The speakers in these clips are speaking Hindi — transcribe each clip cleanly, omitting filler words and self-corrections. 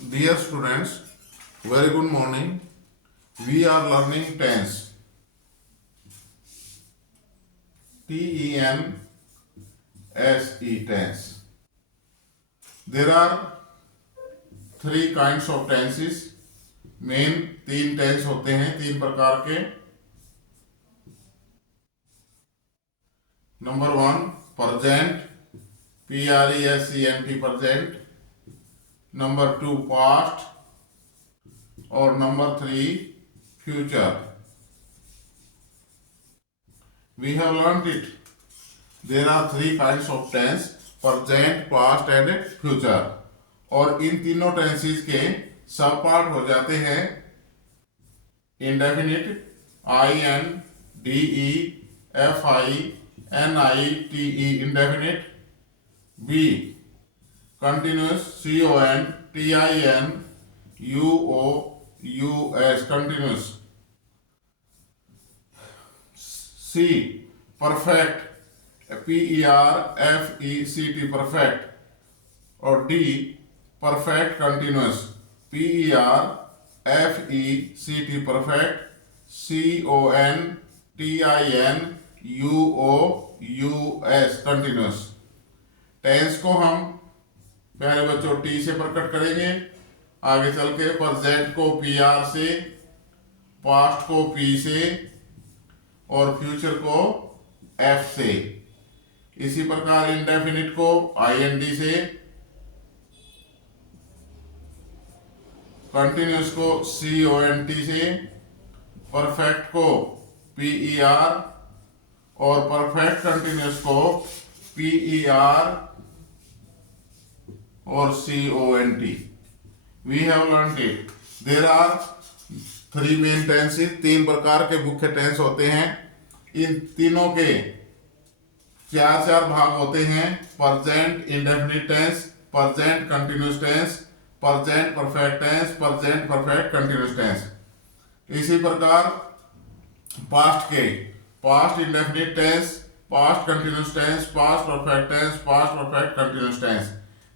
Dear students, very good morning. We are learning tense. T-E-N-S-E tense. There are three kinds of tenses. Main तीन टेंस होते हैं, तीन प्रकार के. Number one present, P-R-E-S-E-N-T present. Number two past और number three future. We have learnt it. There are three kinds of tense: present, past and future. और इन तीनों टेंसेस के सब पार्ट हो जाते हैं indefinite, INDEFINITE indefinite. B continuous, CONTINUOUS continuous. C perfect, PERFECT perfect. और D perfect continuous, PERFECT perfect, CONTINUOUS continuous. Tense को हम प्यारे बच्चों टी से प्रकट करेंगे. आगे चल के प्रेजेंट को PR से, पास्ट को P से और फ्यूचर को F से. इसी प्रकार इंडेफिनिट को IND से, कंटिन्यूस को CONT से, परफेक्ट को PER और परफेक्ट कंटिन्यूस को PER और CONT. We have learnt it. There are three main tenses. तीन प्रकार के मुख्य टेंस होते हैं. इन तीनों के चार भाग होते हैं: present indefinite tense, present continuous tense, present perfect tense, present perfect continuous tense. इसी प्रकार पास्ट के past indefinite tense, past continuous tense, past perfect tense, past perfect continuous tense.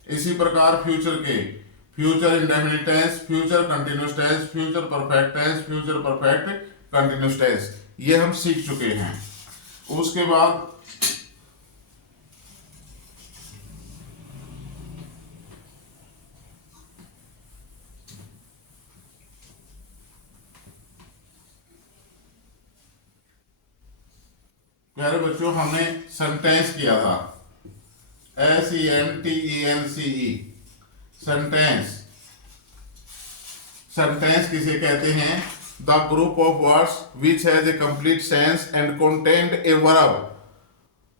इसी प्रकार फ्यूचर के future indefinite tense, future continuous tense, future perfect tense, future perfect continuous tense. ये हम सीख चुके हैं. उसके बाद प्यारे बच्चों हमने सेंटेंस किया था, SENTENCE सेंटेंस. सेंटेंस किसे कहते हैं? The group of words which has a complete sense and content a verb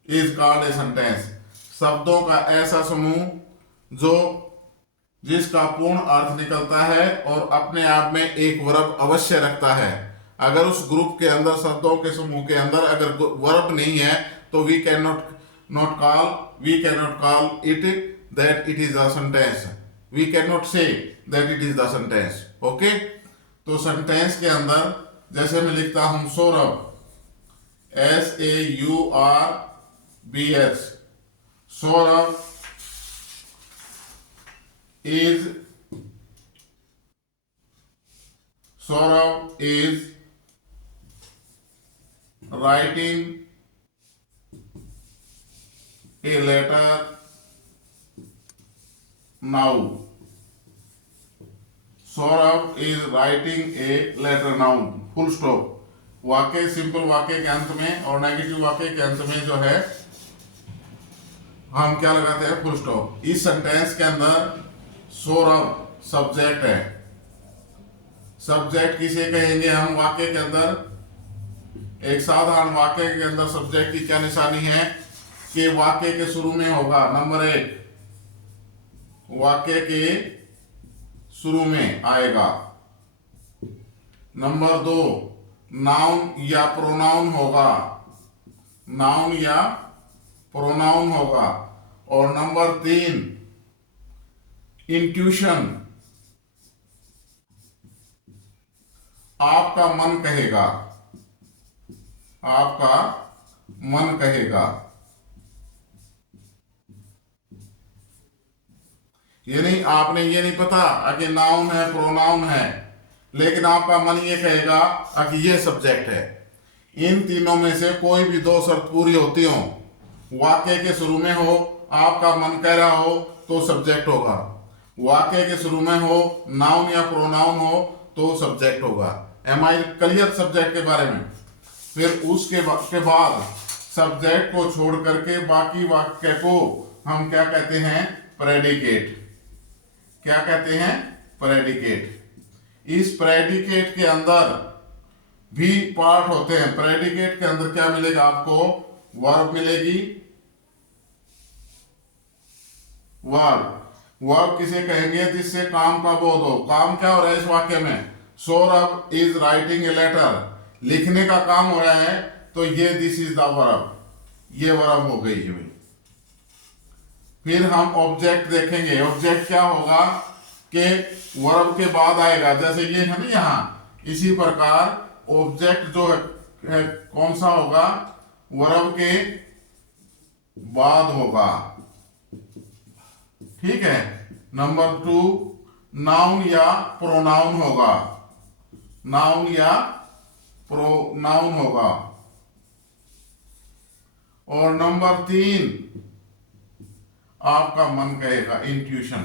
is called a sentence. शब्दों का ऐसा समूह जो जिसका पूर्ण अर्थ निकलता है और अपने आप में एक वर्ब अवश्य रखता है. अगर उस ग्रुप के अंदर, शब्दों के समूह के अंदर अगर वर्ब नहीं है तो we can not call it that it is a sentence. We can not say that it is the sentence. Okay. तो सेंटेंस के अंदर जैसे मैं लिखता हूं Saurabh, SAURBH, Saurabh is writing a letter now. Saurabh is writing a letter now. Full stop. वाक्य, सिंपल वाक्य के अंत में और नेगेटिव वाक्य के अंत में जो है हम क्या लगाते हैं? Full stop. इस सेंटेंस के अंदर सौरभ सब्जेक्ट है. सब्जेक्ट किसे कहेंगे हम वाक्य के अंदर? एक साधारण वाक्य के अंदर सब्जेक्ट की क्या निशानी है कि वाक्य के शुरू में होगा नंबर 1, वाक्य के शुरू में आएगा. नंबर 2 नाउन या प्रोनाउन होगा, नाउन या प्रोनाउन होगा. और नंबर 3 इंट्यूशन, आपका मन कहेगा, आपका मन कहेगा. ये नहीं, आपने ये नहीं पता कि नाउन है प्रोनाउन है, लेकिन आपका मन ये कहेगा कि ये सब्जेक्ट है। इन तीनों में से कोई भी दो शर्त पूरी होती हो, वाक्य के शुरू में हो, आपका मन कह रहा हो, तो सब्जेक्ट होगा। वाक्य के शुरू में हो, नाउन या प्रोनाउन हो, तो सब्जेक्ट होगा। एम आई क्लियर सब्जेक्ट के बारे में? फिर उसके के बाद सब्जेक्ट को छोड़ करके बाकी वाक्य को हम क्या कहते हैं? प्रेडिकेट। क्या कहते हैं? प्रेडिकेट। इस प्रेडिकेट के अंदर भी पार्ट होते हैं। प्रेडिकेट के अंदर क्या मिलेगा आपको? वर्ब मिलेगी। वर्ब किसे कहेंगे? जिससे काम का बोध हो। काम क्या हो रहा है इस वाक्य में? Saurabh is writing a letter, लिखने का काम हो रहा है, तो ये दिस इज द वर्ब, ये वर्ब हो गई है। फिर हम ऑब्जेक्ट देखेंगे। ऑब्जेक्ट क्या होगा कि वर्ब के बाद आएगा, जैसे ये है ना यहाँ, इसी प्रकार ऑब्जेक्ट जो है कौन सा होगा? वर्ब के बाद होगा। ठीक है। नंबर 2 नाउन या प्रोनाउन होगा। नाउन या प्रोनाउन होगा। और नंबर 3 आपका मन कहेगा इंट्यूशन।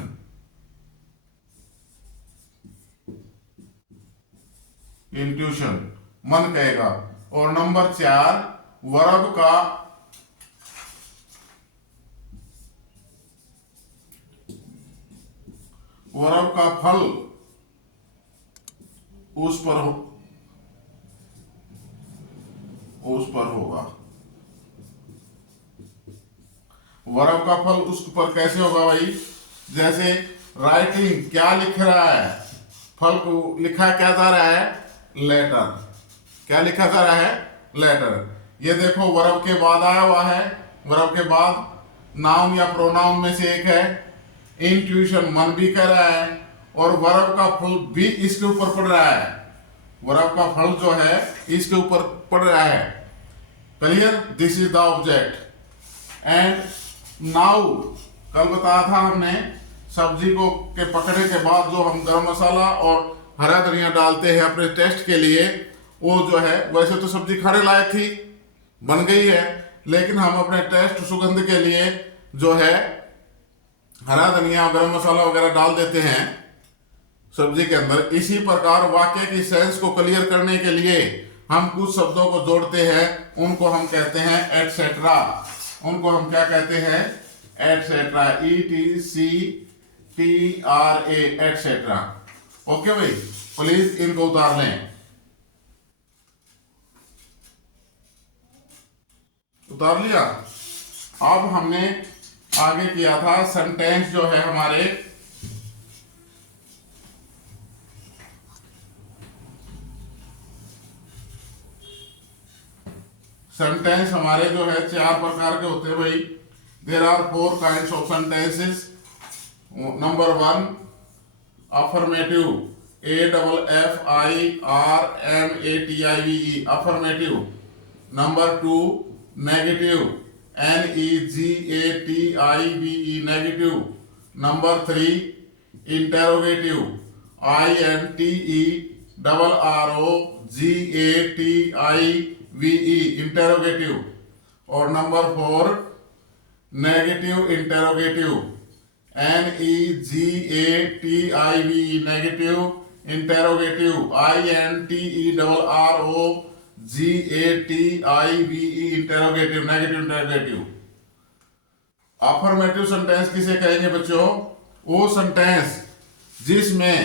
इंट्यूशन मन कहेगा। और नंबर 4 वर्ब का फल उस पर होगा। वर्ब का फल उस पर कैसे होगा भाई? जैसे राइटिंग, क्या लिख रहा है? फल को लिखा क्या जा रहा है? लेटर। क्या लिखा जा रहा है? लेटर। ये देखो वर्ब के बाद आया हुआ है। वर्ब के बाद नाउन या प्रोनाउन में से एक है। इंट्यूशन मन भी कर रहा है, और वर्ब का फल भी इसके ऊपर पड़ रहा है। वर्ब का फल जो है इसके ऊपर पड़ रहा है। Clear? This is the object. And now कल बताया था हमने, सब्जी को के पकड़ने के बाद जो हम गरम मसाला और हरा धनिया डालते हैं अपने टेस्ट के लिए, वो जो है, वैसे तो सब्जी खाने लायक थी, बन गई है, लेकिन हम अपने टेस्ट सुगंध के लिए जो है हरा धनिया गरम मसाला वगैरह डाल देते हैं सब्जी के अंदर। इसी प्रकार वाक्य की सेंस को क्लियर करने के लिए हम कुछ शब्दों को जोड़ते हैं, उनको हम कहते हैं एटसेट्रा। उनको हम क्या कहते हैं? एटसेट्रा। ETCTRA, etcetera. ओके भाई, प्लीज इनको उतार लें। उतार लिया? अब हमने आगे किया था सेंटेंस जो है हमारे, सेंटेंस हमारे जो है 4 प्रकार के होते हैं भाई। There are 4 kinds of sentences. Number 1 affirmative, AFFIRMATIVE, affirmative. Number 2 negative, NEGATIVE, negative. Number 3 interrogative, INTERROGATIVE, interrogative. और number 4 negative interrogative, NEGATIVE, negative interrogative, INTERROGATIVE, interrogative, negative interrogative. Affirmative sentence किसे कहेंगे बच्चों? वो सेंटेंस जिसमें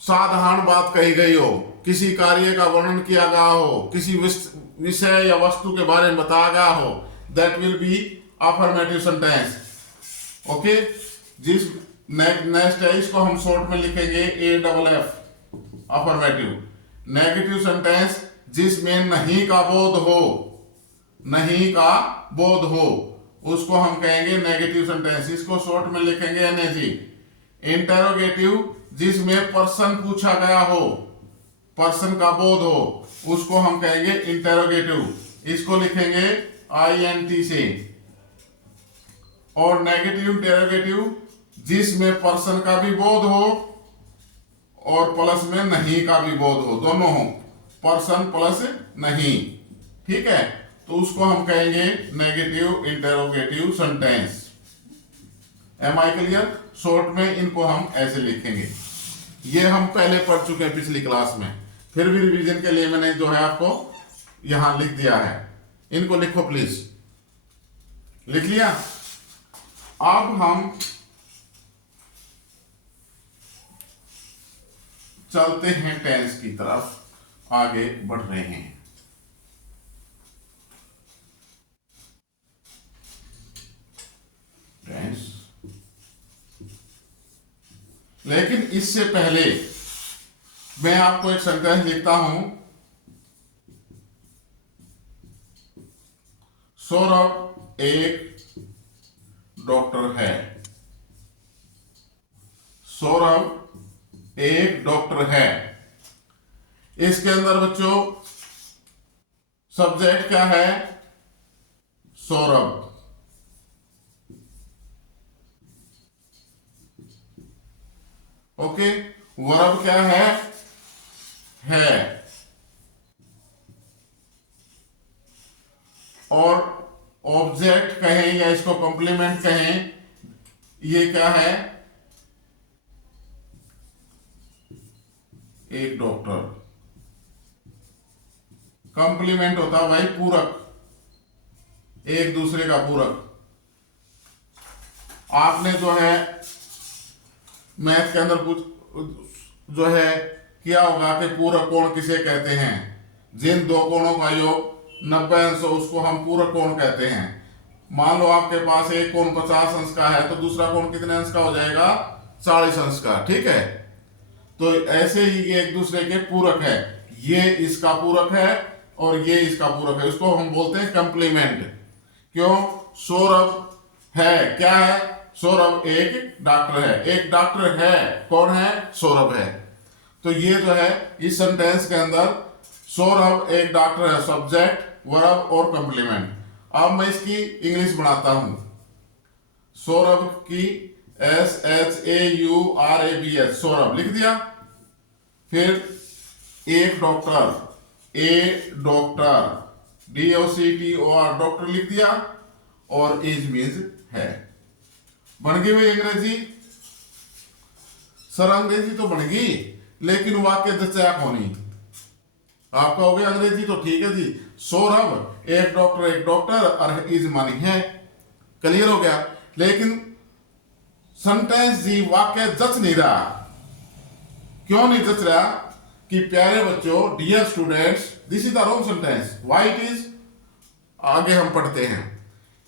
साधारण बात कही गई हो, किसी कार्य का वर्णन किया गया हो, किसी विषय या वस्तु के बारे में बताया गया हो, that will be affirmative sentence. Okay. जिस नेक्स्ट है, इसको हम शॉर्ट में लिखेंगे AFF, अफर्मेटिव। नेगेटिव सेंटेंस जिसमें नहीं का बोध हो, नहीं का बोध हो, उसको हम कहेंगे नेगेटिव सेंटेंस, इसको शॉर्ट में लिखेंगे NAG। इंटेरोगेटिव जिसमें पर्सन पूछा गया हो, पर्सन का बोध हो, उसको हम कहेंगे इंटेरोगेटिव, इसको लिखेंगे INT से। और नेगेटिव इंटेरोगेटिव जिसमें पर्सन का भी बोध हो और प्लस में नहीं का भी बोध हो, दोनों हो, पर्सन प्लस नहीं, ठीक है। तो उसको हम कहेंगे negative interrogative sentence. Am I clear? Short में इनको हम ऐसे लिखेंगे। ये हम पहले पढ़ चुके हैं पिछली क्लास में, फिर भी रिवीजन के लिए मैंने जो है आपको यहां लिख दिया है। इनको लिखो प्लीज। लिख लिया? अब हम चलते हैं टेंस की तरफ, आगे बढ़ रहे हैं। टेंस, लेकिन इससे पहले मैं आपको एक सेंटेंस लिखता हूं। सौरभ एक डॉक्टर है। सौरभ एक डॉक्टर है। इसके अंदर बच्चों सब्जेक्ट क्या है? सौरभ। ओके, वर्ब क्या है? और ऑब्जेक्ट कहें या इसको कॉम्प्लीमेंट कहें, ये क्या है? एक डॉक्टर। कॉम्प्लीमेंट होता है भाई पूरक, एक दूसरे का पूरक। आपने जो है मैथ के अंदर कुछ जो है किया होगा कि पूरक कोण किसे कहते हैं? जिन दो कोणों का योग 90 अंश हो उसको हम पूरक कोण कहते हैं। मान लो आपके पास एक कोण 50 अंश का है तो दूसरा कोण कितने अंश का हो जाएगा? 40 अंश का, ठीक है। तो ऐसे ही ये एक दूसरे के पूरक है। ये इसका पूरक है और ये इसका पूरक है, उसको हम बोलते हैं कंप्लीमेंट। क्यों? सौरभ है, क्या है? सौरभ एक डॉक्टर है। एक डॉक्टर है, कौन है? सौरभ है। तो ये जो है इस सेंटेंस के अंदर सौरभ एक डॉक्टर है, सब्जेक्ट, वर्ब और कंप्लीमेंट। अब मैं इसकी इंग्लिश बनाता हूं। सौरभ की SHAURABH, सौरभ लिख दिया। फिर एक डॉक्टर, ए डॉक्टर, DOCTOR, डॉक्टर लिख दिया। और एज मीन्स है। बन गई भाई अंग्रेजी? सर अंग्रेजी तो बन गई, लेकिन वाक्य दचा कौनी? आपका हो गया अंग्रेजी तो ठीक है जी। सौरभ एक डॉक्टर और इज मानी है, क्लियर हो गया। लेकिन सेंटेंस जी वाक्य जच नहीं रहा। क्यों नहीं जच रहा? कि प्यारे बच्चों, dear students, this is the wrong sentence. Why it is? आगे हम पढ़ते हैं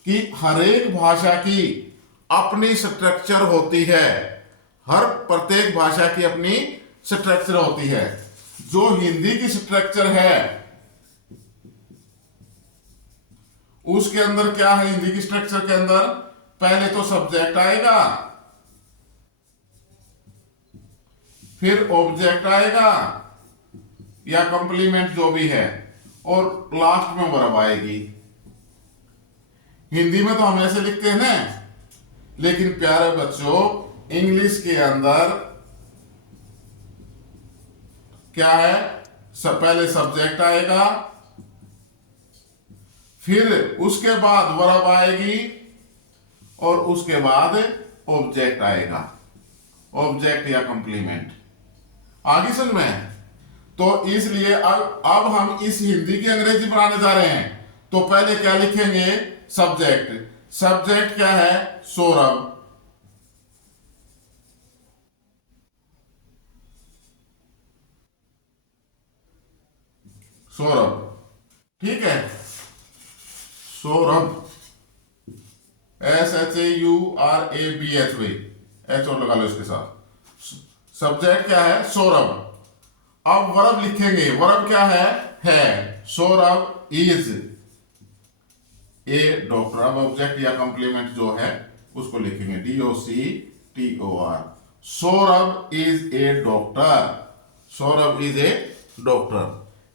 कि हर एक भाषा की अपनी स्ट्रक्चर होती है। हर प्रत्येक भाषा की अपनी स्ट्रक्चर होती है। जो हिंदी की स्ट्रक्चर है उसके अंदर क्या है? हिंदी की स्ट्रक्चर के अंदर पहले तो सब्जेक्ट आएगा, फिर ऑब्जेक्ट आएगा या कंप्लीमेंट जो भी है, और लास्ट में वर्ब आएगी। हिंदी में तो हम ऐसे लिखते हैं ना, लेकिन प्यारे बच्चों इंग्लिश के अंदर क्या है? पहले सब्जेक्ट आएगा, फिर उसके बाद वर्ब आएगी और उसके बाद ऑब्जेक्ट आएगा, ऑब्जेक्ट या कंप्लीमेंट। आगे समझ में? तो इसलिए अब हम इस हिंदी की अंग्रेजी बनाने जा रहे हैं। तो पहले क्या लिखेंगे? सब्जेक्ट। सब्जेक्ट क्या है? सौरभ। सौरभ, ठीक है। सौरभ SHAURABH, एच और लगा लो इसके साथ। सब्जेक्ट क्या है? सौरभ। अब वर्ब लिखेंगे। वर्ब क्या है? Saurabh is a doctor. अब ऑब्जेक्ट या कंप्लीमेंट जो है उसको लिखेंगे DOCTOR। Saurabh is a doctor. Saurabh is a doctor.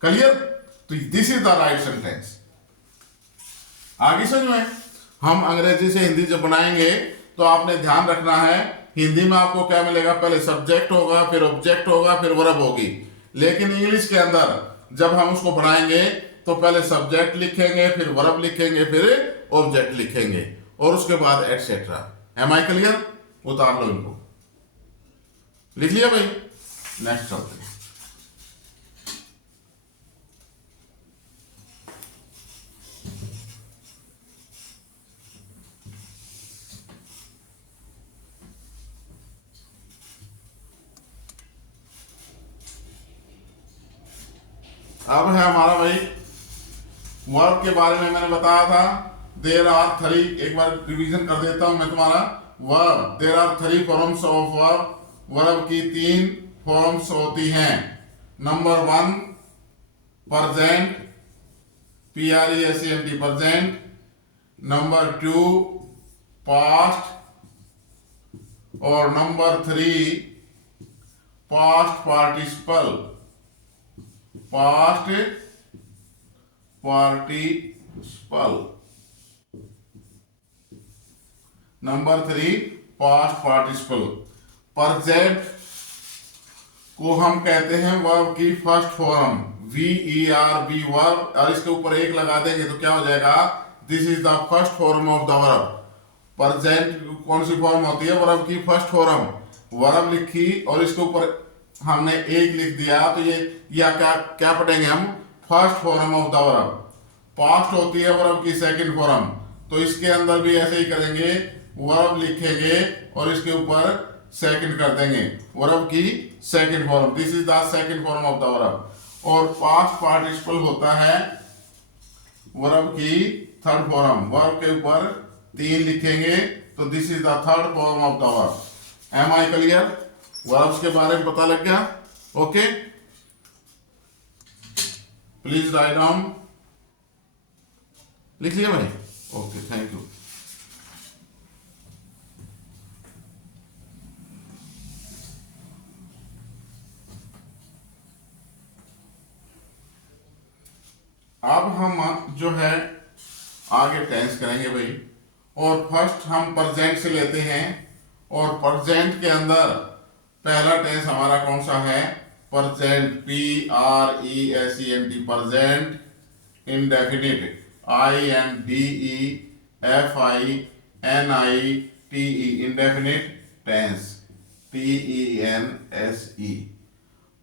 Clear? तो this is the right sentence. आगे समझ में? हम अंग्रेजी से हिंदी जब बनाएंगे तो आपने ध्यान रखना है हिंदी में आपको क्या मिलेगा, पहले सब्जेक्ट होगा, फिर ऑब्जेक्ट होगा, फिर वर्ब होगी। लेकिन इंग्लिश के अंदर जब हम उसको बढ़ाएंगे तो पहले सब्जेक्ट लिखेंगे, फिर वर्ब लिखेंगे, फिर ऑब्जेक्ट लिखेंगे, और उसके बाद एटसेट्रा। M I clear? उतार लो इनको, लिख लिया भाई। नेक्स्ट चलते हैं। अब है हमारा भाई वर्ब के बारे में। मैंने बताया था देर आर थ्री, एक बार रिवीजन कर देता हूं मैं तुम्हारा। Verb, there are three forms of verb, verb की 3 फॉर्म्स होती हैं। Number 1 present, PRESENT present. Number 2 past, और number 3 past participle, past participle. Number 3 past participle. Present को हम कहते हैं वर्ब की फर्स्ट फॉर्म, VERB वर्ब, और इसके ऊपर एक लगा देंगे तो क्या हो जाएगा, this is the first form of the verb. Present कौन सी फॉर्म होती है, वर्ब की फर्स्ट फॉर्म। वर्ब लिखी और इसके ऊपर हमने एक लिख दिया, तो ये या क्या क्या पढ़ेंगे हम, first form of the verb. Past होती है वर्ब की सेकंड फॉर्म, तो इसके अंदर भी ऐसे ही करेंगे, वर्ब लिखेंगे और इसके ऊपर सेकंड कर देंगे, वर्ब की second form, this is the second form of the verb. और पास्ट पार्टिसिपल होता है वर्ब की थर्ड फॉर्म, वर्ब के ऊपर 3 लिखेंगे, तो this is the third form of the verb. Am I clear? Verbs के बारे में पता लग गया? Okay, please write down. लिख लिया भाई? Okay, thank you. अब हम जो है आगे टेंस करेंगे भाई, और फर्स्ट हम प्रेजेंट से लेते हैं। और प्रेजेंट के अंदर पहला टेंस हमारा कौन सा है, present, PRESENT present indefinite, INDEFINITE indefinite tense, TENSE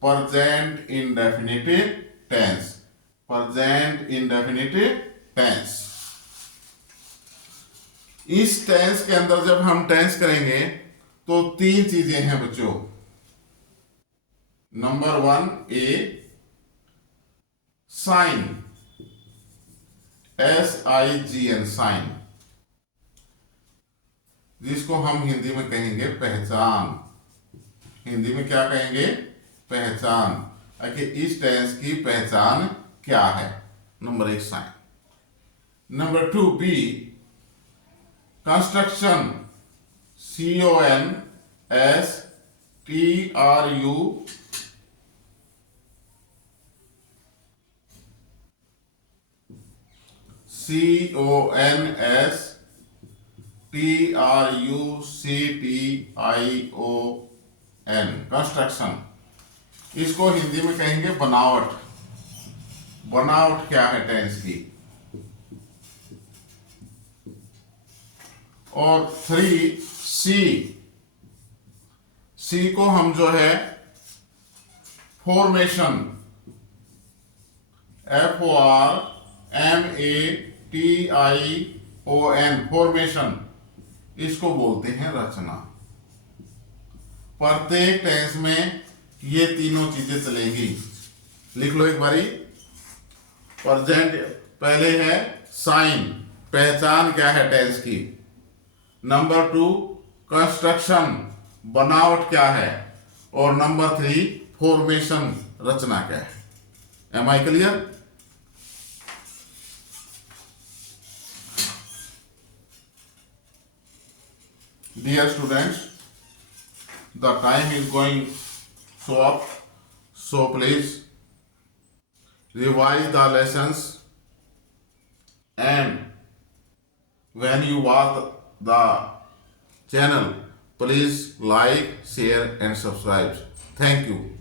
present indefinite tense, present indefinite tense. इस टेंस के अंदर जब हम टेंस करेंगे तो 3 चीजें हैं बच्चों। नंबर 1 ए साइन, SIGN साइन, जिसको हम हिंदी में कहेंगे पहचान। हिंदी में क्या कहेंगे, पहचान। कि इस टेंस की पहचान क्या है, number 1 sign. Number 2 B construction, CONSTRUCTION construction. इसको हिंदी में कहेंगे बनावट। बनावट क्या है टेंस की। और 3 सी को हम जो है फॉर्मेशन, FORMATION फॉर्मेशन, इसको बोलते हैं रचना। प्रत्येक टेंस में ये तीनों चीजें चलेंगी। लिख लो एक बारी। प्रेजेंट पहले है साइन, पहचान क्या है टेंस की। नंबर 2 कंस्ट्रक्शन, बनावट क्या है। और नंबर 3 फॉर्मेशन, रचना क्या है। Am I clear? Dear students, the time is going so up, so please revise the lessons, and when you watch the channel, Please like, share and subscribe. Thank you.